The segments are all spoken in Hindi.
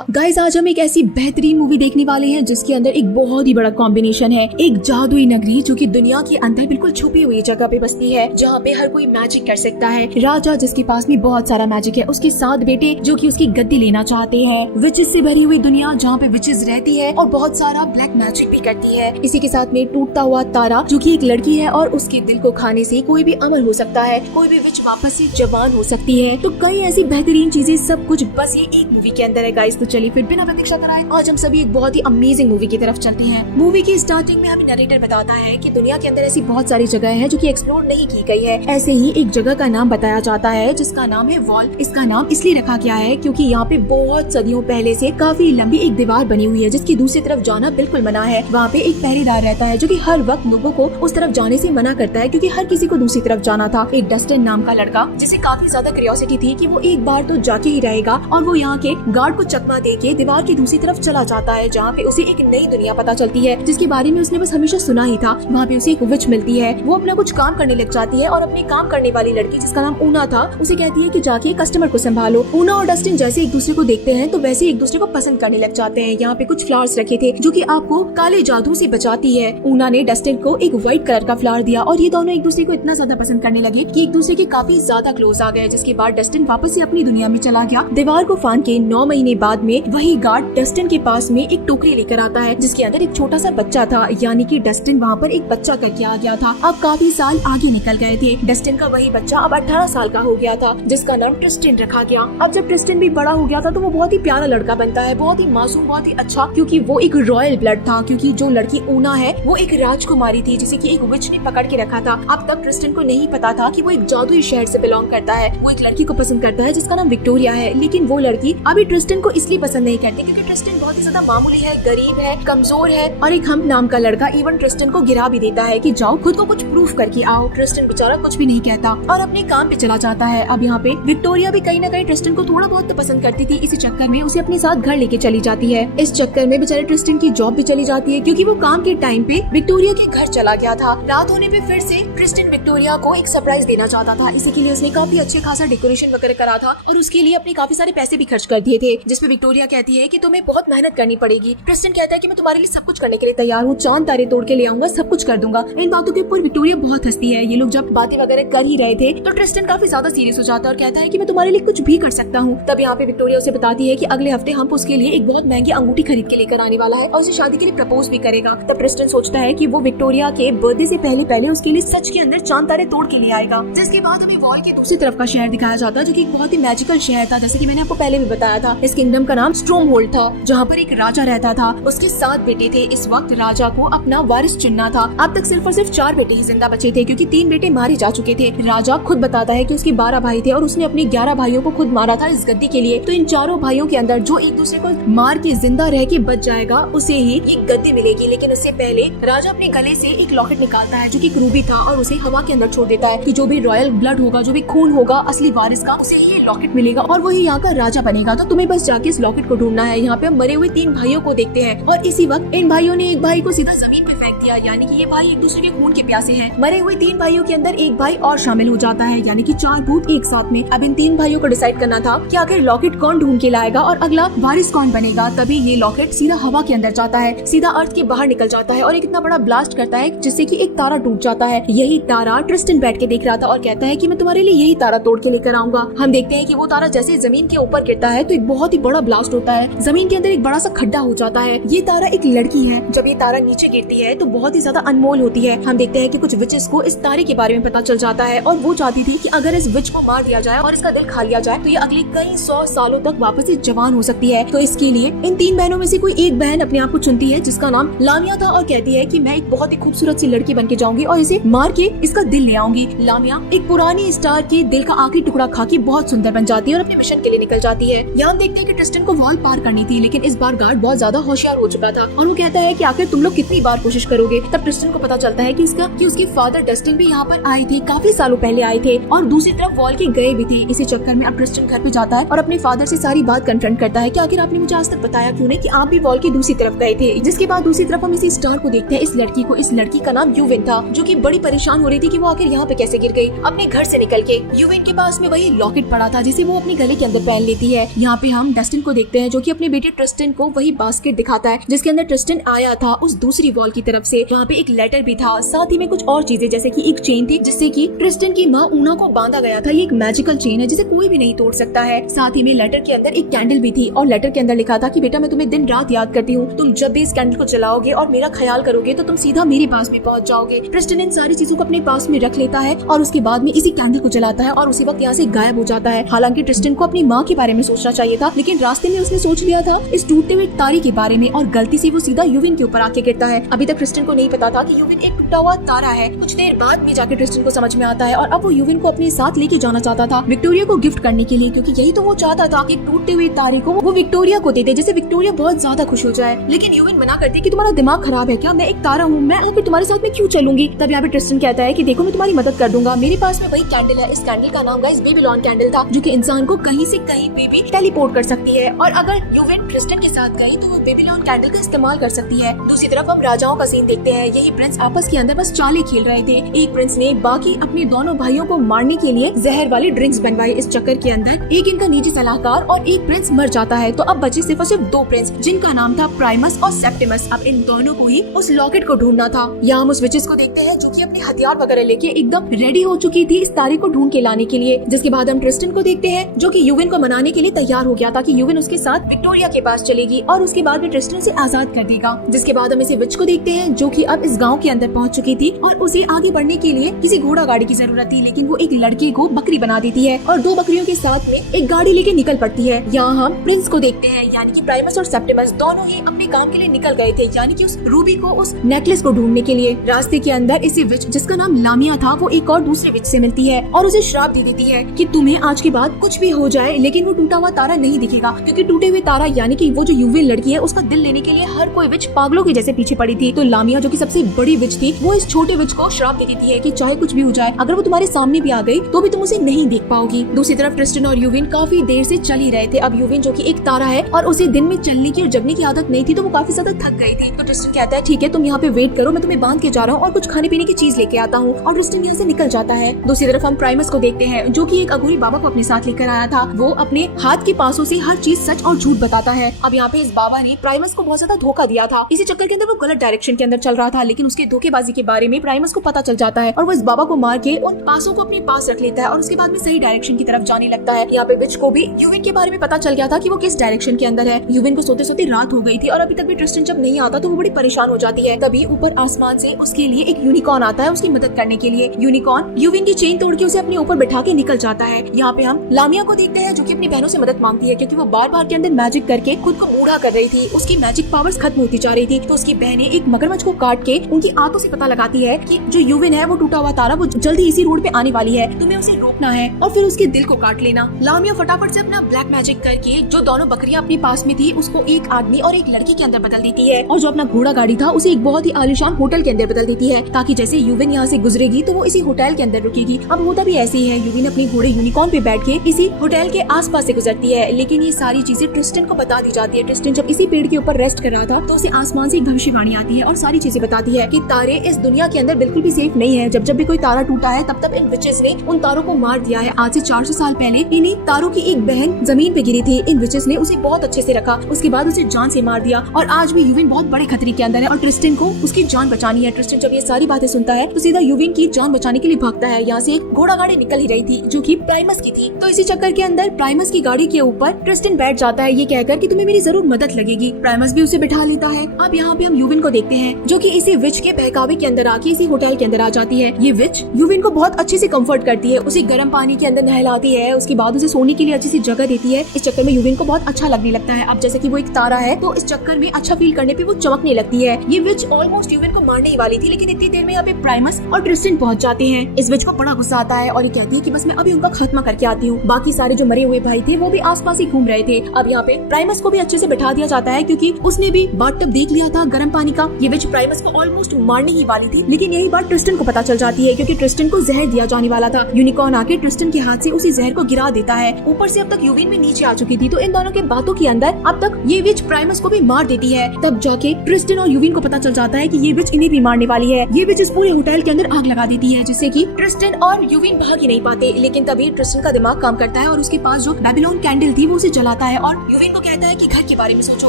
गाइस, आज हम एक ऐसी बेहतरीन मूवी देखने वाले हैं जिसके अंदर एक बहुत ही बड़ा कॉम्बिनेशन है। एक जादुई नगरी जो कि दुनिया के अंदर बिल्कुल छुपी हुई जगह पे बसती है, जहाँ पे हर कोई मैजिक कर सकता है। राजा जिसके पास में बहुत सारा मैजिक है, उसके 7 बेटे जो कि उसकी गद्दी लेना चाहते हैं। विचेस से भरी हुई दुनिया जहाँ पे विचेस रहती है और बहुत सारा ब्लैक मैजिक भी करती है। इसी के साथ में टूटता हुआ तारा जो कि एक लड़की है और उसके दिल को खाने से कोई भी अमल हो सकता है, कोई भी विच वापस से जवान हो सकती है। तो कई ऐसी बेहतरीन चीजें, सब कुछ बस ये एक मूवी के अंदर है। गाइस, तो चलिए फिर बिना प्रतीक्षा कराए आज हम सभी एक बहुत ही अमेजिंग मूवी की तरफ चलते हैं। मूवी की स्टार्टिंग में हमें नरेटर बताता है कि दुनिया के अंदर ऐसी बहुत सारी जगह है जो कि एक्सप्लोर नहीं की गई है। ऐसे ही एक जगह का नाम बताया जाता है जिसका नाम है वॉल। इसका नाम इसलिए रखा गया है क्योंकि यहाँ पे बहुत सदियों पहले से काफी लंबी एक दीवार बनी हुई है जिसकी दूसरी तरफ जाना बिल्कुल मना है। वहाँ पे एक पहरेदार रहता है जो कि हर वक्त लोगों को उस तरफ जाने से मना करता है क्योंकि हर किसी को दूसरी तरफ जाना था। एक डस्टिन नाम का लड़का जिसे काफी ज्यादा क्यूरियोसिटी थी कि वो एक बार तो जाके ही रहेगा, और वो यहाँ के गार्ड को चकमा देके दीवार की दूसरी तरफ चला जाता है जहाँ पे उसे एक नई दुनिया पता चलती है जिसके बारे में उसने बस हमेशा सुना ही था। वहाँ पे उसे एक विच मिलती है। वो अपना कुछ काम करने लग जाती है और अपने काम करने वाली लड़की जिसका नाम ऊना था उसे कहती है कि जाके कस्टमर को संभालो। ऊना और डस्टिन जैसे एक दूसरे को देखते हैं तो वैसे एक दूसरे को पसंद करने लग जाते हैं। यहाँ पे कुछ फ्लावर्स रखे थे जो कि आपको काले जादू से बचाती है। ऊना ने डस्टिन को एक व्हाइट कलर का फ्लावर दिया और ये दोनों एक दूसरे को इतना ज्यादा पसंद करने लगे कि एक दूसरे के काफी ज्यादा क्लोज आ गए। जिसके बाद डस्टिन वापस से अपनी दुनिया में चला गया। दीवार को फांद के 9 महीने बाद में वही गार्ड डस्टिन के पास में एक टोकरी लेकर आता है जिसके अंदर एक छोटा सा बच्चा था, यानी कि डस्टिन वहाँ पर एक बच्चा करके आ गया था। अब काफी साल आगे निकल गए थे। डस्टिन का वही बच्चा अब 18 साल का हो गया था जिसका नाम ट्रिस्टिन रखा गया। अब जब ट्रिस्टिन भी बड़ा हो गया था तो वो बहुत ही प्यारा लड़का बनता है, बहुत ही मासूम, बहुत ही अच्छा, क्योंकि वो एक रॉयल ब्लड था। क्योंकि जो लड़की ऊना है वो एक राजकुमारी थी जिसे कि एक विच ने पकड़ के रखा था। अब तक ट्रिस्टिन को नहीं पता था कि वो एक जादुई शहर से बिलोंग करता है। वो एक लड़की को पसंद करता है जिसका नाम विक्टोरिया है, लेकिन वो लड़की अभी ट्रिस्टिन को इसलिए पसंद नहीं करती क्योंकि ट्रिस्टिन बहुत ही ज्यादा मामूली है, गरीब है, कमजोर है। और एक हम नाम का लड़का इवन ट्रिस्टिन को गिरा भी देता है कि जाओ खुद को कुछ प्रूफ करके आओ। ट्रिस्टिन बेचारा कुछ भी नहीं कहता और अपने काम पे चला जाता है। अब यहाँ पे विक्टोरिया भी कहीं ना कहीं ट्रिस्टिन को थोड़ा बहुत तो पसंद करती थी। इसी चक्कर में उसे अपने साथ घर लेके चली जाती है। इस चक्कर में बेचारे ट्रिस्टिन की जॉब भी चली जाती है क्योंकि वो काम के टाइम पे विक्टोरिया के घर चला गया था। रात होने पे फिर से ट्रिस्टिन विक्टोरिया को एक सरप्राइज देना चाहता था। इसी के लिए उसने काफी अच्छे खासा डेकोरेशन वगैरह करा था और उसके लिए अपने काफी सारे पैसे भी खर्च कर दिए थे। जिसपे विक्टोरिया कहती है कि तुम्हें बहुत मेहनत करनी पड़ेगी। ट्रिस्टिन कहता है कि मैं तुम्हारे लिए सब कुछ करने के लिए तैयार हूँ, चांद तारे तोड़ के ले आऊंगा, सब कुछ कर दूंगा। इन बातों के ऊपर विक्टोरिया बहुत हंसती है। ये लोग जब बातें वगैरह कर ही रहे थे तो ट्रिस्टिन काफी ज्यादा सीरियस हो जाता है और कहता है कि मैं तुम्हारे लिए कुछ भी कर सकता हूँ। तब यहाँ पे विक्टोरिया उसे बताती है कि अगले हफ्ते हम उसके लिए एक बहुत महंगी अंगूठी खरीद के लेकर आने वाला है और उसे शादी के लिए प्रपोज भी करेगा। तब ट्रिस्टिन सोचता है कि वो विक्टोरिया के बर्थडे से पहले उसके लिए सच के अंदर चांद तारे तोड़ के ले आएगा। जिसके बाद हमें वॉल की दूसरी तरफ का शहर दिखाया जाता है जो कि एक बहुत ही मैजिकल शहर था। जैसे कि मैंने आपको पहले भी बताया था, इस किंगडम का नाम स्ट्रॉन्गहोल्ड था जहाँ पर एक राजा रहता था। उसके 7 बेटे थे। इस वक्त राजा को अपना वारिस चुनना था। अब तक सिर्फ और सिर्फ 4 बेटे ही जिंदा बचे थे क्योंकि 3 बेटे मारे जा चुके थे। राजा खुद बताता है कि उसके 12 भाई थे और उसने अपने 11 भाइयों को खुद मारा था इस गद्दी के लिए। तो इन चारों भाइयों के अंदर जो एक दूसरे को मार के जिंदा रह के बच जाएगा उसे ही एक गद्दी मिलेगी। लेकिन उससे पहले राजा अपने गले से एक लॉकेट निकालता है जो कि एक रूबी था और उसे हवा के अंदर छोड़ देता है कि जो भी रॉयल ब्लड होगा, जो भी खून होगा असली वारिस का, उसे ये लॉकेट मिलेगा और वही यहाँ का राजा बनेगा। तो तुम्हें बस जाके इस लॉकेट को ढूंढना है। यहाँ पे हम मरे हुए 3 भाइयों को देखते हैं और इसी वक्त इन भाइयों ने एक भाई को सीधा जमीन पे फेंक दिया, यानी कि ये भाई एक दूसरे के खून के प्यासे हैं। मरे हुए 3 भाइयों के अंदर एक भाई और शामिल हो जाता है, यानी कि 4 भूत एक साथ में। अब इन 3 भाइयों को डिसाइड करना था कि आखिर लॉकेट कौन ढूंढ के लाएगा और अगला वारिस कौन बनेगा। तभी ये लॉकेट सीधा हवा के अंदर जाता है, सीधा अर्थ के बाहर निकल जाता है और एक इतना बड़ा ब्लास्ट करता है जिससे कि एक तारा टूट जाता है। यही तारा ट्रिस्टिन बैठ के देख रहा था और कहता है कि मैं तुम्हारे लिए यही तारा तोड़ के लेकर आऊंगा। हम देखते हैं कि वो तारा जैसे जमीन के ऊपर गिरता है तो एक बहुत ही बड़ा ब्लास्ट होता है। जमीन के अंदर एक बड़ा सा खड्डा हो जाता है। ये तारा एक लड़की है। जब ये तारा नीचे गिरती है तो बहुत ही ज्यादा अनमोल होती है। हम देखते हैं कि कुछ विचेस को इस तारे के बारे में पता चल जाता है और वो चाहती थी कि अगर इस विच को मार दिया जाए और इसका दिल खा लिया जाए तो ये अगले कई 100 सालों तक वापस से जवान हो सकती है। तो इसके लिए इन 3 बहनों में से कोई एक बहन अपने आप को चुनती है जिसका नाम लामिया था और कहती है कि मैं एक बहुत ही खूबसूरत सी लड़की बन के जाऊंगी और इसे मार के इसका दिल ले आऊंगी। लामिया एक पुरानी स्टार के दिल का आखिरी टुकड़ा खा के बहुत सुंदर बन जाती है और अपने मिशन के लिए निकल जाती है। यहाँ देखते हैं कि ट्रिस्टिन को वॉल पार करनी थी, लेकिन इस बार गार्ड बहुत ज्यादा होशियार हो चुका था और वो कहता है कि आखिर तुम लोग कितनी बार कोशिश करोगे। तब ट्रिस्टिन को पता चलता है कि उसके फादर डस्टिन भी यहाँ पर आए थे, काफी सालों पहले आए थे और दूसरी तरफ वॉल के गए भी थे। इसी चक्कर में अब ट्रिस्टिन घर पे जाता है और अपने फादर से सारी बात कन्फ्रंट करता है कि आखिर आपने मुझे आज तक बताया क्यों नहीं कि आप भी वॉल की दूसरी तरफ गए थे। जिसके बाद दूसरी तरफ हम इसी स्टार को देखते हैं, इस लड़की को। इस लड़की का नाम यूविन था जो कि बड़ी परेशान हो रही थी कि वो आखिर यहाँ पे कैसे गिर गई अपने घर से निकल के। यूविन के पास में वही लॉकेट पड़ा था जिसे वो अपने गले के अंदर पहन लेती है। यहाँ पे हम डस्टिन को देखते हैं जो कि अपने बेटे ट्रिस्टन को वही बास्केट दिखाता है जिसके अंदर ट्रिस्टन आया था उस दूसरी वॉल की तरफ से। वहाँ पे एक लेटर भी था, साथ ही में कुछ और चीजें जैसे कि एक चेन थी जिससे कि ट्रिस्टन की माँ ऊना को बांधा गया था। ये एक मैजिकल चेन है जिसे कोई भी नहीं तोड़ सकता है। साथ ही में लेटर के अंदर एक कैंडल भी थी और लेटर के अंदर लिखा था कि बेटा मैं तुम्हें दिन रात याद करती हूँ, तुम जब भी इस कैंडल को जलाओगे और मेरा ख्याल करोगे तो तुम सीधा मेरे पास भी पहुँच जाओगे। ट्रिस्टन इन सारी चीजों को अपने पास में रख लेता है और उसके बाद में इसी कैंडल को जलाता है और उसी वक्त यहाँ से गायब हो जाता है। हालांकि ट्रिस्टन को अपनी माँ के बारे में सोचना चाहिए था, लेकिन रास्ते में उसने सोच लिया था इस टूटते हुए तारे के बारे में और गलती से वो सीधा यूविन के ऊपर आके गिरता है। अभी तक ट्रिस्टन को नहीं पता था कि यूविन एक टूटा हुआ तारा है। कुछ देर बाद में जाके ट्रिस्टन को समझ में आता है और अब वो यूविन को अपने साथ लेके जाना चाहता था विक्टोरिया को गिफ्ट करने के लिए, क्योंकि यही तो वो चाहता था कि टूटे हुए तारे को वो विक्टोरिया को दे दे, जिससे विक्टोरिया बहुत ज्यादा खुश हो जाए। लेकिन यूविन मना करती कि तुम्हारा दिमाग खराब है क्या, मैं एक तारा हूँ, मैं फिर तुम्हारे साथ में क्यों चलूंगी। तब यहाँ पे ट्रिस्टन कहता है कि देखो मैं तुम्हारी मदद कर दूंगा, मेरे पास में वही कैंडल है। इस कैंडल का नाम गाइस बेबीलोन कैंडल था जो कि इंसान को कहीं से कहीं पे भी टेलीपोर्ट कर सकती है और अगर यूविन ट्रिस्टन के साथ गई तो वो बेबीलोन कैंडल का इस्तेमाल कर सकती है। दूसरी तरफ हम राजाओं का सीन देखते हैं। यही प्रिंस आपस के अंदर बस चालें खेल रहे थे। एक प्रिंस ने बाकी अपने दोनों भाइयों को मारने के लिए जहर वाली ड्रिंक्स बनवाई। इस चक्कर के अंदर एक इनका निजी सलाहकार और एक प्रिंस मर जाता है। तो अब बचे सिर्फ और सिर्फ दो प्रिंस जिनका नाम था प्राइमस और सेप्टिमस। अब इन दोनों को ही उस लॉकेट को ढूंढना था। यहाँ हम उस विचेस को देखते हैं जो कि अपने हथियार वगैरह लेके एकदम रेडी हो चुकी थी इस तारे को ढूंढ के लाने के लिए। जिसके बाद हम ट्रिस्टन को देखते हैं जो कि यूविन को मनाने के लिए तैयार हो गया था कि यूविन उसके साथ विक्टोरिया के पास चलेगी और उसके बाद में ट्रिस्टन से आजाद कर देगा। जिसके बाद हम इसे विच को देखते हैं जो कि अब इस गांव के अंदर पहुंच चुकी थी और उसे आगे बढ़ने के लिए किसी घोड़ा गाड़ी की जरूरत थी, लेकिन वो एक लड़के को बकरी बना देती है और दो बकरियों के साथ में एक गाड़ी लेके निकल पड़ती है। यहाँ हम प्रिंस को देखते हैं, यानी कि प्राइमस और सेप्टिमस दोनों ही अपने काम के लिए निकल गए थे, यानी कि उस रूबी को, उस नेकलेस को ढूंढने के लिए। रास्ते के अंदर इसी विच जिसका नाम लामिया था वो एक और दूसरे विच से मिलती है और उसे श्राप दे देती है कि तुम्हें आज के बाद कुछ भी हो जाए लेकिन वो टूटा हुआ तारा नहीं दिखेगा, क्योंकि टूटे हुए तारा यानी कि वो जो यूविन लड़की है उसका दिल लेने के लिए हर कोई विच पागलों के जैसे पीछे पड़ी थी। तो लामिया जो कि सबसे बड़ी विच थी वो इस छोटे विच को श्राप दे देती है कि चाहे कुछ भी हो जाए, अगर वो तुम्हारे सामने भी आ गई तो भी तुम उसे नहीं देख पाओगी। दूसरी तरफ ट्रिस्टन और यूविन काफी देर से चल ही रहे थे। अब यूविन जो कि एक तारा है और उसे दिन में चलने की और जगने की आदत नहीं थी तो वो काफी ज्यादा थक गई थी। तो ट्रिस्टन कहता है ठीक है तुम यहाँ पे वेट करो, मैं तुम्हें बांध के जा रहा हूँ और कुछ खाने पीने की चीज लेके आता हूँ, और ट्रिस्टन यहाँ से निकल जाता है। दूसरी तरफ हम प्राइमस को देखते हैं जो कि एक अघोरी बाबा को अपने साथ लेकर आया था। वो अपने हाथ के पासों से हर चीज सच और झूठ बताता है। अब यहाँ पे इस बाबा ने प्राइमस को बहुत ज्यादा धोखा दिया था। इसी चक्कर के अंदर वो गलत डायरेक्शन के अंदर चल रहा था, लेकिन उसके धोखेबाजी के बारे में प्राइमस को पता चल जाता है और वो इस बाबा को मार के उन पासों को अपने पास रख लेता है और उसके बाद में सही डायरेक्शन की तरफ जाने लगता है। यहाँ पे विच को भी यूविन के बारे में पता चल गया था कि वो किस डायरेक्शन के अंदर है। यूविन को सोते सोते रात हो गई थी और अभी तक भी ट्रिस्टन जब नहीं आता तो वो बड़ी परेशान हो जाती है। तभी ऊपर आसमान से उसके लिए एक यूनिकॉर्न आता है उसकी मदद करने के लिए। यूनिकॉर्न यूविन की चेन तोड़ के उसे अपने ऊपर बैठा के निकल जाता है। यहाँ पे हम लामिया को देखते हैं जो कि अपनी बहनों से मदद मांगती है क्योंकि वो बार बार के अंदर मैजिक करके खुद को बूढ़ा कर रही थी। उसकी मैजिक पावर्स खत्म होती जा रही थी। तो उसकी बहनें एक मगरमच्छ को काट के उनकी आंतों से पता लगाती है कि जो यूविन है वो टूटा हुआ तारा वो जल्दी इसी रोड पे आने वाली है, तुम्हें उसे रोकना है और फिर उसके दिल को काट लेना। लामिया फटाफट से अपना ब्लैक मैजिक करके जो दोनों बकरियां अपने पास में थी उसको एक आदमी और एक लड़की के अंदर बदल देती है और जो अपना घोड़ा गाड़ी था उसे एक बहुत ही आलीशान होटल के अंदर बदल देती है ताकि जैसे यूविन यहाँ से गुजरेगी तो वो इसी होटल के अंदर रुकेगी। अब होता भी ऐसे ही है, यूविन अपने घोड़े यूनिकॉर्न पे बैठ के इसी होटल के आसपास से गुजरती है, लेकिन ये सारी चीजें ट्रिस्टन को बता दी जाती है। ट्रिस्टन जब इसी पेड़ के ऊपर रेस्ट कर रहा था तो उसे आसमान से एक भविष्यवाणी आती है और सारी चीजें बताती है कि तारे इस दुनिया के अंदर बिल्कुल भी सेफ नहीं है। जब जब भी कोई तारा टूटा है तब तब इन विचेस ने उन तारों को मार दिया है। आज से 400 साल पहले इन्हीं तारों की एक बहन जमीन पे गिरी थी, इन विचेस ने उसे बहुत अच्छे से रखा, उसके बाद उसे जान से मार दिया और आज भी यूविन बहुत बड़े खतरे के अंदर है और ट्रिस्टन को उसकी जान बचानी है। ट्रिस्टन जब ये सारी बातें सुनता है तो सीधा यूविन की जान बचाने के लिए भागता है। यहाँ से एक घोड़ा गाड़ी निकल ही रही थी जो कि प्राइमस की थी। तो इसी चक्कर के अंदर प्राइमस की गाड़ी के ऊपर ट्रिस्टन बैठ जाता है ये कहकर कि तुम्हें मेरी जरूर मदद लगेगी। प्राइमस भी उसे बिठा लेता है। अब यहाँ पे हम यूविन को देखते हैं जो कि इसी विच के बहकावे के अंदर आके इसी होटल के अंदर आ जाती है। ये विच यूविन को बहुत अच्छे से कंफर्ट करती है, उसे गर्म पानी के अंदर नहलाती है, उसके बाद उसे सोने के लिए अच्छी सी जगह देती है। इस चक्कर में यूविन को बहुत अच्छा लगने लगता है। अब जैसे कि वो एक तारा है तो इस चक्कर में अच्छा फील करने पे वो चमकने लगती है। ये विच ऑलमोस्ट यूविन को मारने ही वाली थी, लेकिन इतनी देर में यहाँ पे प्राइमस और ट्रिस्टन पहुंच जाते हैं। इस विच को बड़ा गुस्सा आता है और ये कहती है कि बस मैं अभी उनका खात्मा करके आती हूँ। बाकी सारे जो मरे हुए भाई थे वो भी आसपास ही घूम रहे थे। अब यहाँ पे प्राइमस को भी अच्छे से बैठा दिया जाता है क्योंकि उसने भी बाथटब देख लिया था गर्म पानी का। ये विच प्राइमस को ऑलमोस्ट मारने ही वाली थी, लेकिन यही बात ट्रिस्टन को पता चल जाती है क्योंकि ट्रिस्टन को जहर दिया जाने वाला था। यूनिकॉर्न आके ट्रिस्टन के हाथ से उसी जहर को गिरा देता है। ऊपर से अब तक यूविन भी नीचे आ चुकी थी, तो इन दोनों के बातों के अंदर अब तक ये विच प्राइमस को भी मार देती है। तब जाके ट्रिस्टन और यूविन को पता चल जाता है कि ये विच इन्हें भी मारने वाली है। ये विच इस पूरे होटल के अंदर आग लगा देती है जिससे कि ट्रिस्टन और यूविन भाग ही नहीं पाते। लेकिन तभी ट्रिस्टन का दिमाग काम करता है और उसके पास जो बेबीलोन कैंडल थी वो उसे जला बुलाता है और यूविन को कहता है कि घर के बारे में सोचो।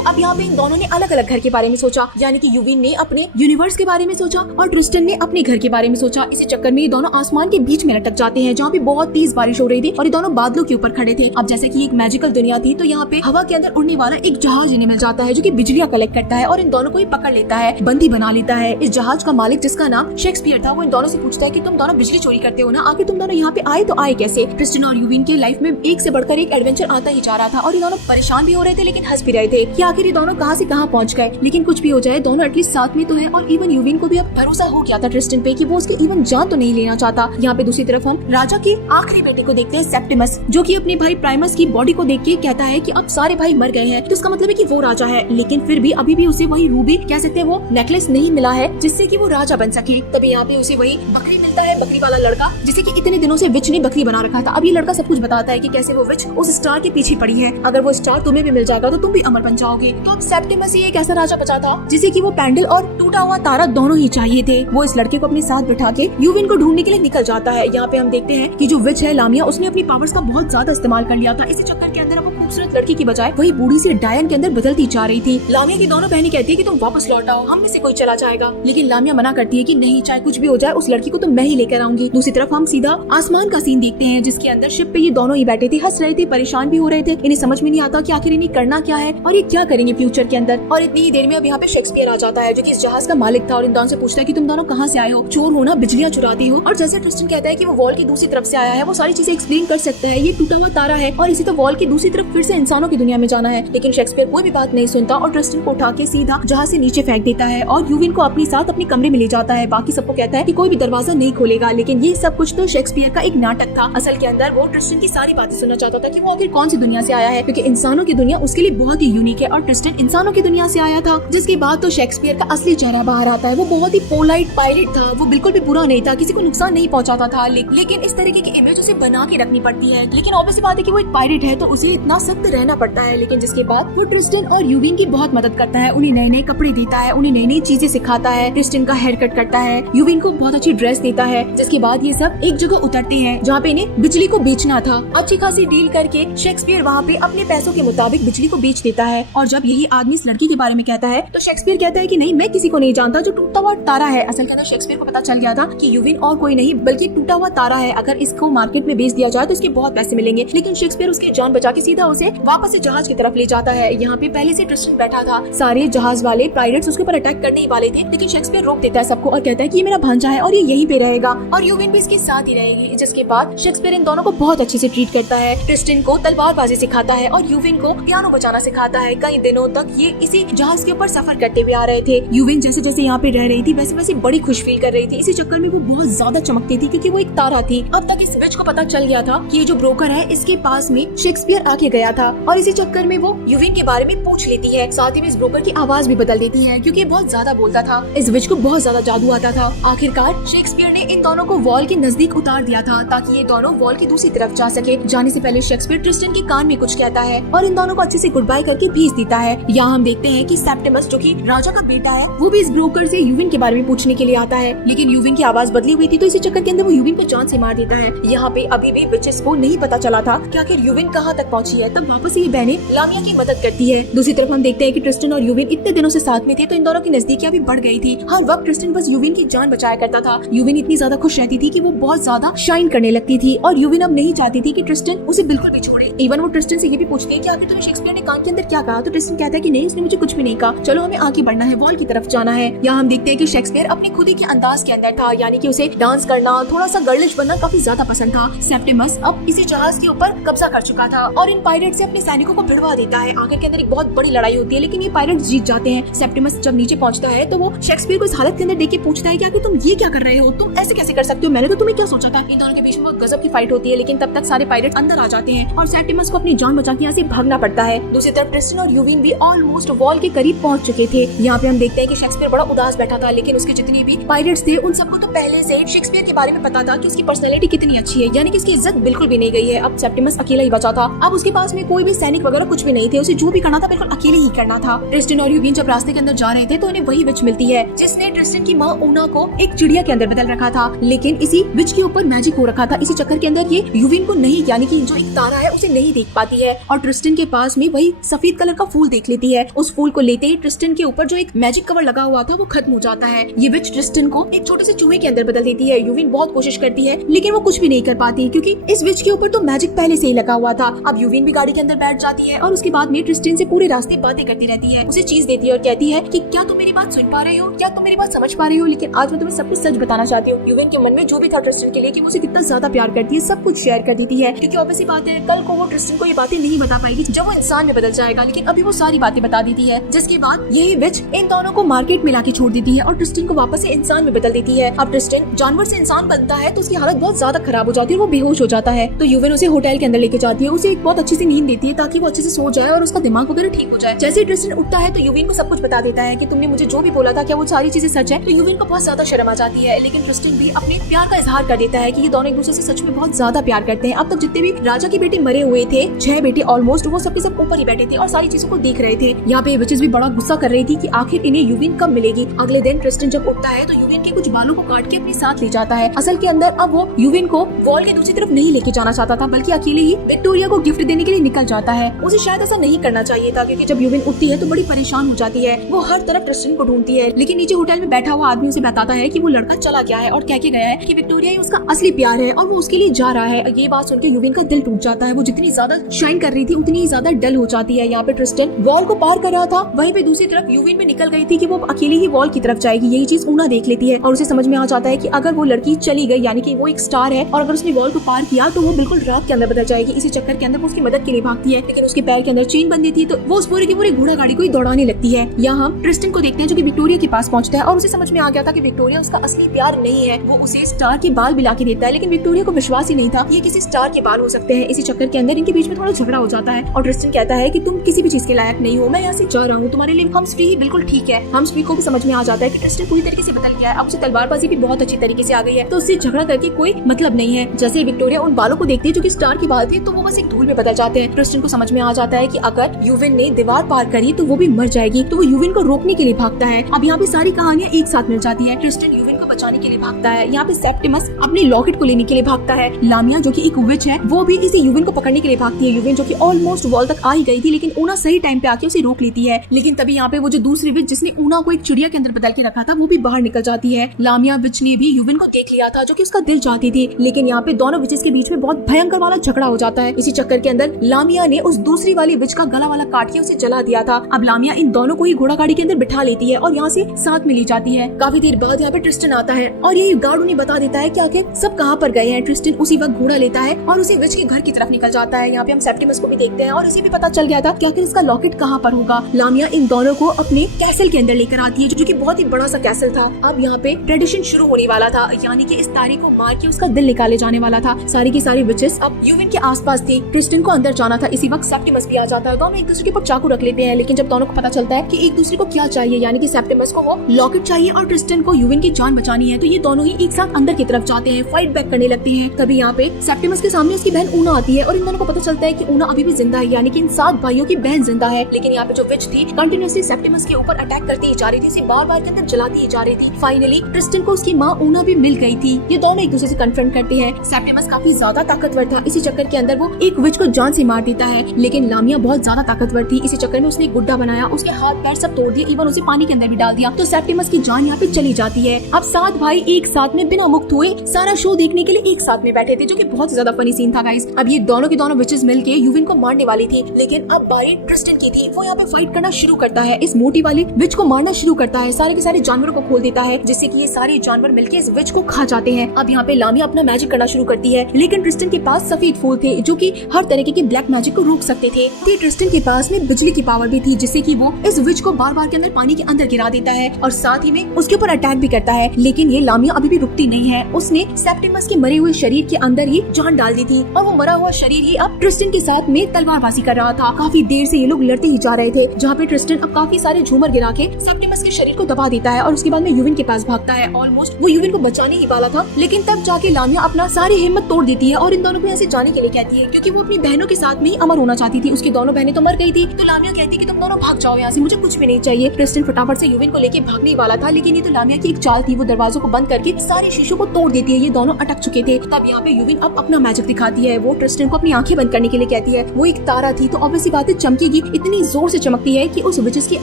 अब यहाँ पे इन दोनों ने अलग अलग घर के बारे में सोचा, यानी कि यूविन ने अपने यूनिवर्स के बारे में सोचा और ट्रिस्टन ने अपने घर के बारे में सोचा। इसी चक्कर में ये दोनों आसमान के बीच में लटक जाते हैं, जहाँ पे बहुत तेज बारिश हो रही थी और ये दोनों बादलों के ऊपर खड़े थे। अब जैसे कि एक मैजिकल दुनिया थी, तो यहाँ पे हवा के अंदर उड़ने वाला एक जहाज इन्हें मिल जाता है जो कि बिजलियां कलेक्ट करता है और इन दोनों को ही पकड़ लेता है, बंदी बना लेता है। इस जहाज का मालिक, जिसका नाम शेक्सपियर था, वो इन दोनों से पूछता है कि तुम दोनों बिजली चोरी करते हो ना, आखिर तुम दोनों यहाँ पे आए तो आए कैसे। ट्रिस्टन और यूविन के लाइफ में एक से बढ़कर एक एडवेंचर आता ही जा रहा था और ये दोनों परेशान भी हो रहे थे लेकिन हंस भी रहे थे कि आखिर ये दोनों कहाँ से कहाँ पहुँच गए। लेकिन कुछ भी हो जाए, दोनों एटलीस्ट साथ में तो है। और इवन यूविन को भी अब भरोसा हो गया था ट्रिस्टन पे कि वो उसकी इवन जान तो नहीं लेना चाहता। यहाँ पे दूसरी तरफ हम राजा के आखिरी बेटे को देखते हैं, सेप्टिमस, जो कि अपने भाई प्राइमस की बॉडी को देख के कहता है कि अब सारे भाई मर गए हैं, तो इसका मतलब है कि वो राजा है। लेकिन फिर भी अभी भी उसे वही रूबी, कह सकते हैं, वो नेकलेस नहीं मिला है जिससे कि वो राजा बन सके। तभी यहाँ पे उसे वही बकरी मिलता है, बकरी वाला लड़का, जिसे कि इतने दिनों से विच ने बकरी बना रखा था। अब ये लड़का सब कुछ बताता है कि कैसे वो विच उस स्टार के पीछे पड़ी है, अगर वो स्टार तुम्हें भी मिल जाएगा तो तुम भी अमर बन जाओगे। तो अब सेप्टिमस ही एक ऐसा राजा बचा था जिसे कि वो पैंडल और टूटा हुआ तारा दोनों ही चाहिए थे। वो इस लड़के को अपने साथ बिठा के यूविन को ढूंढने के लिए निकल जाता है। यहाँ पे हम देखते हैं कि जो विच है लामिया, उसने अपनी पावर्स का बहुत ज्यादा इस्तेमाल कर लिया था। इसी चक्कर के अंदर वो खूबसूरत लड़की की बजाय वही बूढ़ी सी डायन के अंदर बदलती जा रही थी। लामिया की दोनों बहनें कहती है कि तुम वापस लौट आओ, हम में से कोई चला जाएगा, लेकिन लामिया मना करती है कि नहीं, चाहे कुछ भी हो जाए उस लड़की को तो मैं ही लेकर आऊंगी। दूसरी तरफ हम सीधा आसमान का सीन देखते हैं, जिसके अंदर शिप पे ये दोनों ही बैठे थे, हंस रहे थे, परेशान भी हो रहे थे। इन्हें समझ में नहीं आता कि आखिर इन्हें करना क्या है और ये क्या करेंगे फ्यूचर के अंदर। और इतनी ही देर में अब यहाँ पे शेक्सपियर आ जाता है, जो कि इस जहाज का मालिक था, और इन दोनों से पूछता है कि तुम दोनों कहाँ से आए हो, चोर हो ना, बिजलियाँ चुराती हो। और जैसे ट्रिस्टन कहता है कि वो वॉल की दूसरी तरफ से आया है, वो सारी चीजें एक्सप्लेन कर सकता है, ये टूटा हुआ तारा है और इसी तो वॉल की दूसरी तरफ फिर से इंसानों की दुनिया में जाना है। लेकिन शेक्सपियर कोई भी बात नहीं सुनता और ट्रिस्टन को उठा के सीधा जहाज से नीचे फेंक देता है और यूविन को अपने साथ अपने कमरे में ले जाता है। बाकी सबको कहता है कि कोई भी दरवाजा नहीं खोलेगा। लेकिन ये सब कुछ तो शेक्सपियर का एक नाटक था। असल के अंदर वो ट्रिस्टन की सारी बातें सुनना चाहता था कि वो आखिर कौन सी दुनिया से आया है, क्योंकि इंसानों की दुनिया उसके लिए बहुत ही यूनिक है और ट्रिस्टन इंसानों की दुनिया से आया था। जिसके बाद तो शेक्सपियर का असली चेहरा बाहर आता है। वो बहुत ही पोलाइट पायलट था, वो बिल्कुल भी बुरा नहीं था, किसी को नुकसान नहीं पहुंचाता था। लेकिन इस तरीके की इमेज उसे बना के रखनी पड़ती है। लेकिन ऑब्वियस बात है कि वो एक पायलट है तो उसे इतना सख्त रहना पड़ता है। लेकिन जिसके बाद वो ट्रिस्टन और यूविन की बहुत मदद करता है, उन्हें नए नए कपड़े देता है, उन्हें नई नई चीजें सिखाता है, ट्रिस्टन का हेयर कट करता है, यूविन को बहुत अच्छी ड्रेस देता है। जिसके बाद ये सब एक जगह उतरते हैं जहाँ पे इन्हें बिजली को बेचना था। अच्छी खासी डील करके शेक्सपियर वहाँ पे अपने पैसों के मुताबिक बिजली को बेच देता है। और जब यही आदमी इस लड़की के बारे में कहता है तो शेक्सपियर कहता है कि नहीं, मैं किसी को नहीं जानता जो टूटा हुआ तारा है। असल के अंदर शेक्सपियर को पता चल गया था कि यूविन और कोई नहीं बल्कि टूटा हुआ तारा है। अगर इसको मार्केट में बेच दिया जाए तो इसके बहुत पैसे मिलेंगे। लेकिन शेक्सपियर उसकी जान बचा के सीधा उसे वापस से जहाज की तरफ ले जाता है। यहाँ पे पहले से ट्रिस्टन बैठा था, सारे जहाज वाले पायरेट्स उसके ऊपर अटैक करने ही वाले थे, लेकिन शेक्सपियर रोक देता है सबको और कहता है कि ये मेरा भांजा है और ये यहीं पे रहेगा और यूविन भी इसके साथ ही रहेगी। जिसके बाद शेक्सपियर इन दोनों को बहुत अच्छे से ट्रीट करता है। ट्रिस्टन को तलवारबाजी सिखाता है और यूविन को पियानो बजाना सिखाता है। कई दिनों तक ये इसी जहाज के ऊपर सफर करते हुए आ रहे थे। यूविन जैसे जैसे यहाँ पे रह रही थी वैसे वैसे बड़ी खुश फील कर रही थी। इसी चक्कर में वो बहुत ज्यादा चमकती थी क्योंकि वो एक तारा थी। अब तक इस विच को पता चल गया था कि ये जो ब्रोकर है इसके पास में शेक्सपियर आके गया था और इसी चक्कर में वो यूविन के बारे में पूछ लेती है। साथ ही में इस ब्रोकर की आवाज भी बदल देती है क्योंकि ये बहुत ज्यादा बोलता था। इस विच को बहुत ज्यादा जादू आता था। आखिरकार शेक्सपियर ने इन दोनों को वॉल के नजदीक उतार दिया था ताकि ये दोनों वॉल की दूसरी तरफ जा सके। जाने से पहले शेक्सपियर ट्रिस्टन के कान में कुछ कहता है और इन दोनों को अच्छे से गुड बाय करके भेज देता है। यहाँ हम देखते हैं कि सेप्टिमस, जो कि राजा का बेटा है, वो भी इस ब्रोकर से यूविन के बारे में पूछने के लिए आता है। लेकिन यूविन की आवाज बदली हुई थी तो इसी चक्कर के अंदर वो यूविन को जान से मार देता है। यहाँ पे अभी भी विचेस को नहीं पता चला था कि आखिर यूविन कहाँ तक पहुँची है। तब वापस ये बहनें लामिया की मदद करती है। दूसरी तरफ हम देखते हैं कि ट्रिस्टन और यूविन इतने दिनों से साथ में थे तो इन दोनों की नजदीकियां भी बढ़ गई थी। हर वक्त ट्रिस्टन बस यूविन की जान बचाया करता था। यूविन इतनी ज्यादा खुश रहती थी कि वो बहुत ज्यादा शाइन करने लगती थी और यूविन अब नहीं चाहती थी कि ट्रिस्टन उसे बिल्कुल भी छोड़े। इवन वो ट्रिस्टन से ये भी पूछती है कि आखिर तुम्हें शेक्सपियर ने कान के अंदर क्या कहा, तो ट्रिस्टन कहता है कि नहीं, उसने मुझे कुछ भी नहीं कहा, चलो हमें आगे बढ़ना है, वॉल की तरफ जाना है। यहाँ हम देखते हैं कि शेक्सपियर अपने खुद ही के अंदाज के अंदर था, यानी कि उसे डांस करना, थोड़ा सा गर्लिश बनना काफी ज्यादा पसंद था। सेप्टिमस अब इसी जहाज के ऊपर कब्जा कर चुका था और इन पायरेट से अपने सैनिकों को भिड़वा देता है। आगे के अंदर एक बहुत बड़ी लड़ाई होती है लेकिन ये पायरेट जीत जाते हैं। सेप्टिमस जब नीचे पहुंचता है तो वो शेक्सपियर को इस हालत के अंदर देख के पूछता है कि आखिर तुम ये क्या कर रहे हो, तुम ऐसे कैसे कर सकते हो, मैंने तो तुम्हें क्या सोचा था। इन दोनों के बीच में बहुत गजब की फाइट होती है लेकिन तब तक सारे पायरेट अंदर आ जाते हैं और सेप्टिमस को अपनी जान बचा के यहाँ से भागना पड़ता है। दूसरी तरफ ट्रिस्टन और यूविन भी ऑलमोस्ट वॉल के करीब पहुंच चुके थे। यहाँ पे हम देखते हैं कि शेक्सपियर बड़ा उदास बैठा था लेकिन उसके जितने भी पायरेट्स थे उन सबको तो पहले से शेक्सपियर के बारे में पता था कि उसकी पर्सनैलिटी कितनी अच्छी है, यानी कि इसकी इज्जत बिल्कुल भी नहीं गई है। अब सेप्टिमस अकेला ही बचा था। अब उसके पास में कोई भी सैनिक वगैरह कुछ भी नहीं थे, उसे जो भी करना था बिल्कुल अकेले ही करना था। ट्रिस्टन और यूविन जब रास्ते के अंदर जा रहे थे तो उन्हें वही विच मिलती है जिसने ट्रिस्टन की माँ ऊना को एक चिड़िया के अंदर बदल रखा रखा था, लेकिन इसी विच के ऊपर मैजिक हो रखा था। इसी चक्कर के अंदर ये यूविन को नहीं, यानी कि जो एक तारा है उसे नहीं देख पाती है और ट्रिस्टन के पास में वही सफेद कलर का फूल देख लेती है। उस फूल को लेते ही ट्रिस्टन के ऊपर जो एक मैजिक कवर लगा हुआ था वो खत्म हो जाता है। ये विच ट्रिस्टन को एक छोटे से चूहे के अंदर बदल देती है। यूविन बहुत कोशिश करती है लेकिन वो कुछ भी नहीं कर पाती, क्योंकि इस विच के ऊपर तो मैजिक पहले से ही लगा हुआ था। अब यूविन भी गाड़ी के अंदर बैठ जाती है और उसके बाद में ट्रिस्टन से पूरे रास्ते बातें करती रहती है, उसे चीज देती है और कहती है कि क्या तुम मेरी बात सुन पा रहे हो, क्या तुम मेरी बात समझ पा रहे हो, लेकिन आज मैं तुम्हें सब कुछ सच बताना चाहती हूँ। यूविन के मन में जो भी था ट्रिस्टन के लिए कि वो उसे कितना ज्यादा प्यार करती है, सब कुछ शेयर कर देती है, क्योंकि ऑब्वियस सी बात है कल को वो ट्रिस्टन को ये बातें नहीं बता पाएगी जब वो इंसान में बदल जाएगा, लेकिन अभी वो सारी बातें बता देती है। जिसके बाद यही विच इन दोनों को मार्केट में लाके छोड़ देती है और ट्रिस्टन को वापस से इंसान में बदल देती है। अब ट्रिस्टन जानवर से इंसान बनता है तो उसकी हालत बहुत ज्यादा खराब हो जाती है और वो बेहोश हो जाता है। तो यूविन उसे होटल के अंदर लेके जाती है, उसे एक बहुत अच्छी सी नींद देती है ताकि वो अच्छे से सो जाए और उसका दिमाग वगैरह ठीक हो जाए। जैसे ट्रिस्टन उठता है तो यूविन को सब कुछ बता देता है कि तुमने मुझे जो भी बोला था क्या वो सारी चीजें सच है। तो यूविन को बहुत ज्यादा शर्म आ जाती है, लेकिन ट्रिस्टन भी अपने प्यार का इजहार कर देता है कि ये दोनों एक दूसरे से सच में बहुत ज्यादा प्यार करते हैं। अब तक जितने भी राजा के बेटे मरे हुए थे, 6 बेटे ऑलमोस्ट, वो सबके सब ऊपर ही बैठे थे और सारी चीजों को देख रहे थे। यहाँ पे विचेस भी बड़ा गुस्सा कर रही थी कि आखिर इन्हें यूविन कब मिलेगी। अगले दिन ट्रिस्टन जब उठता है तो यूविन के कुछ बालों को काट के अपने साथ ले जाता है। असल के अंदर अब वो यूविन को वॉल के दूसरी तरफ नहीं लेके जाना चाहता था, बल्कि अकेले ही विक्टोरिया को गिफ्ट देने के लिए निकल जाता है। उसे शायद ऐसा नहीं करना चाहिए था, क्योंकि जब यूविन उठती है तो बड़ी परेशान हो जाती है। वो हर तरफ ट्रिस्टन को ढूंढती है, लेकिन नीचे होटल में बैठा हुआ आदमी उसे बताता है कि वो लड़का चला गया है और कह के गया है कि विक्टोरिया ही उसका असली प्यार है और वो उसके लिए जा रहा है। ये बात सुनकर यूविन का दिल टूट जाता है। वो जितनी ज्यादा शाइन कर रही थी उतनी ही ज्यादा डल हो जाती है। यहाँ पे ट्रिस्टन वॉल को पार कर रहा था, वहीं पे दूसरी तरफ यूविन भी निकल गई थी कि वो अकेली ही वॉल की तरफ जाएगी। यही चीज ऊना देख लेती है और उसे समझ में आ जाता है कि अगर वो लड़की चली गई, यानी कि वो एक स्टार है और अगर उसने वॉल को पार किया तो वो बिल्कुल रात के अंदर बदल जाएगी। इसी चक्कर के अंदर वो उसकी मदद के लिए भागती है, लेकिन उसके पैर के अंदर चेन बंधी थी तो वो उस पूरे की पूरी घोड़ा गाड़ी को ही दौड़ाने लगती है। यहाँ हम ट्रिस्टन को देखते हैं जो कि विक्टोरिया के पास पहुंचता है और उसे समझ में आ गया था कि विक्टोरिया उसका असली प्यार नहीं है। वो उसे स्टार के बाल भी लाके देता है, लेकिन विक्टोरिया को विश्वास ही नहीं था ये किसी स्टार के बाल हो सकते हैं। इसी चक्कर के अंदर इनके बीच में थोड़ा झगड़ा हो जाता है और ट्रिस्टन कहता है कि तुम किसी भी चीज के लायक नहीं हो, मैं यहाँ से जा रहा हूँ, तुम्हारे लिए हम स्त्री बिल्कुल ठीक है। हम स्त्री को भी समझ में आ जाता है कि ट्रिस्टन पूरी तरीके से बदल गया है, अब उसे तलवारबाजी भी बहुत अच्छी तरीके से आ गई है, तो उससे झगड़ा करके कोई मतलब नहीं है। जैसे विक्टोरिया उन बालों को देखती है जो कि स्टार के बाल थे, तो वो बस एक धूल में बदल जाते हैं। ट्रिस्टन को समझ में आ जाता है कि अगर यूविन ने दीवार पार करी तो वो भी मर जाएगी, तो वो यूविन को रोकने के लिए भागता है। अब यहाँ पे सारी कहानियां एक साथ मिल जाती है। ट्रिस्टन यूविन को बचाने के लिए भागता है, यहाँ पे सेप्टिमस अपने लॉकेट को लेने के लिए भागता है। लामिया जो कि एक विच है वो भी इसी यूविन को पकड़ने के लिए भागती है। यूविन जो कि ऑलमोस्ट वॉल तक आ ही गई थी, लेकिन ऊना सही टाइम पे आके उसे रोक लेती है। लेकिन तभी यहाँ पे वो जो दूसरी विच जिसने ऊना को एक चिड़िया के अंदर बदल के रखा था वो भी बाहर निकल जाती है। लामिया विच ने भी यूविन को देख लिया था जो कि उसका दिल चाहती थी, लेकिन यहाँ पे दोनों विचेस के बीच में बहुत भयंकर वाला झगड़ा हो जाता है। इसी चक्कर के अंदर लामिया ने उस दूसरी वाली विच का गला वाला काट के उसे जला दिया था। अब लामिया इन दोनों को ही घोड़ा गाड़ी के अंदर बिठा लेती है और यहाँ से साथ में ले जाती है। काफी देर बाद यहाँ पे ट्रिस्टन आता है और यही गार्ड उन्हें बता देता है कि आखिर सब कहाँ पर गए हैं। ट्रिस्टन उसी वक्त घोड़ा लेता है और उसे विच के घर की तरफ निकल जाता है। यहाँ पे हम सेप्टिमस को भी देखते हैं और इसे भी पता चल गया था कि आखिर इसका लॉकेट कहाँ पर होगा। लामिया इन दोनों को अपने कैसल के अंदर लेकर आती है जो कि बहुत ही बड़ा सा कैसल था। अब यहाँ पे ट्रेडिशन शुरू होने वाला था, यानी कि इस तारे को मार के उसका दिल निकाले जाने वाला था। सारी की सारी विचेस अब यूविन के आसपास थी। ट्रिस्टन को अंदर जाना था, इसी वक्त सेप्टिमस भी आ जाता है। दोनों एक दूसरे के ऊपर चाकू रख लेते हैं, लेकिन जब दोनों को पता चलता है कि एक दूसरे को क्या चाहिए, यानी कि सेप्टिमस को वो लॉकेट चाहिए और ट्रिस्टन को यूविन की जान बचानी है, तो ये दोनों ही एक साथ अंदर की तरफ जाते हैं, फाइट बैक करने लगते हैं। तभी यहाँ पे सेप्टिमस के सामने उसकी बहन ऊना आती है और इन दोनों को पता चलता है कि ऊना अभी भी जिंदा है, यानी कि इन 7 भाइयों की बहन जिंदा है। लेकिन यहाँ पे जो विच थी कंटिन्यूअसली सेप्टिमस के ऊपर अटैक करती ही जा रही थी, इसे बार-बार के अंदर जलाती ही जा रही थी। फाइनली ट्रिस्टन को उसकी माँ ऊना भी मिल गई थी। ये दोनों एक दूसरे से कन्फ्रंट करते हैं। सेप्टिमस काफी ज्यादा ताकतवर था, इसी चक्कर के अंदर वो एक विच को जान से मार देता है, लेकिन लामिया बहुत ज्यादा ताकतवर थी। इसी चक्कर में उसने एक गुड्डा बनाया, उसके हाथ पैर सब तोड़ दिए, इवन उसे पानी के अंदर भी डाल दिया, तो सेप्टिमस की जान यहाँ पे चली जाती है। अब 7 भाई एक साथ में बिना मुक्त हुए सारा शो देखने के लिए एक साथ में बैठे थे, जो कि बहुत ज्यादा फनी सीन था गाइस। अब ये दोनों की दोनों विचेस मिलके यूविन को मारने वाली थी, लेकिन अब बारी ट्रिस्टन की थी। वो यहाँ पे फाइट करना शुरू करता है, इस मोटी वाली विच को मारना शुरू करता है, सारे के सारे जानवरों को खोल देता है, जिससे कि ये सारे जानवर मिलके इस विच को खा जाते हैं। अब यहाँ पे लामिया अपना मैजिक करना शुरू करती है, लेकिन ट्रिस्टन के पास सफेद फूल थे जो कि हर तरीके के ब्लैक मैजिक को रोक सकते थे। ट्रिस्टन के पास में बिजली की पावर भी थी, जिससे कि वो इस विच को बार बार के अंदर पानी के अंदर गिरा देता है और साथ ही में उसके ऊपर अटैक भी करता है। लेकिन ये लामिया अभी भी रुकती नहीं है, उसने सेप्टिमस के मरे हुए शरीर के अंदर ही जान डाल दी थी और वो मरा हुआ शरीर ही अब ट्रिस्टन के साथ में तलवारबाजी कर रहा था। काफी देर से ये लोग लड़ते ही जा रहे थे, जहाँ पे ट्रिस्टन अब काफी सारे झूमर गिरा के सेप्टिमस के शरीर को दबा देता है और उसके बाद में यूविन के पास भागता है। ऑलमोस्ट वो यूविन को बचाने ही वाला था, लेकिन तब जाके लामिया अपना सारी हिम्मत तोड़ देती है और इन दोनों को यहाँ से जाने के लिए कहती है, क्योंकि वो अपनी बहनों के साथ में ही अमर होना चाहती थी। उसकी दोनों बहनें तो मर गई थी, तो लामिया कहती है कि तुम दोनों भाग जाओ यहाँ से, मुझे कुछ भी नहीं चाहिए। ट्रिस्टन फटाफट से यूविन को लेके भागने वाला था, लेकिन ये तो लामिया की एक चाल थी। वो दरवाजा दरवाजों को बंद करके सारे शीशों को तोड़ देती है। ये दोनों अटक चुके थे। तब यहाँ पे यूविन अब अपना मैजिक दिखाती है। वो ट्रिस्टन को अपनी आंखें बंद करने के लिए कहती है। वो एक तारा थी तो ऑब्वियसली बात है चमकेगी, इतनी जोर से चमकती है कि उस विचेस की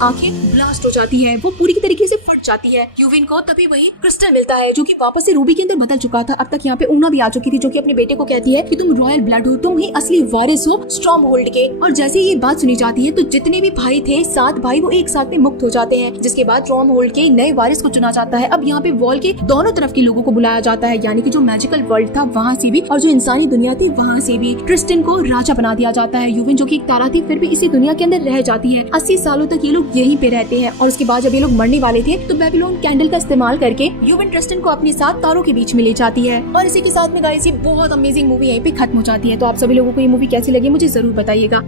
आंखें ब्लास्ट हो जाती है, वो पूरी तरीके से फट जाती है। यूविन को तभी वही क्रिस्टल मिलता है जो कि वापस से रूबी के अंदर बदल चुका था। अब तक यहाँ पे ऊना भी आ चुकी थी जो कि अपने बेटे को कहती है कि तुम रॉयल ब्लड हो, तुम ही असली वारिस हो स्ट्रॉन्ग होल्ड के। और जैसे ये बात सुनी जाती है तो जितने भी भाई थे 7 भाई वो एक साथ में मुक्त हो जाते हैं, जिसके बाद स्ट्रॉन्ग होल्ड के नए वारिस को चुना जाता है। अब यहाँ पे वॉल के दोनों तरफ के लोगों को बुलाया जाता है, यानी कि जो मैजिकल वर्ल्ड था वहाँ से भी और जो इंसानी दुनिया थी वहाँ से भी। ट्रिस्टन को राजा बना दिया जाता है। यूविन जो कि एक तारा थी फिर भी इसी दुनिया के अंदर रह जाती है। 80 सालों तक ये लोग यहीं पे रहते हैं और उसके बाद जब ये लोग मरने वाले थे तो बेबीलोन कैंडल का इस्तेमाल करके यूविन ट्रिस्टन को अपने साथ तारों के बीच में ले जाती है। और इसी के साथ में गाइस ये बहुत अमेजिंग मूवी यहीं पे खत्म हो जाती है। तो आप सभी लोगों को ये मूवी कैसी लगी मुझे जरूर बताइएगा।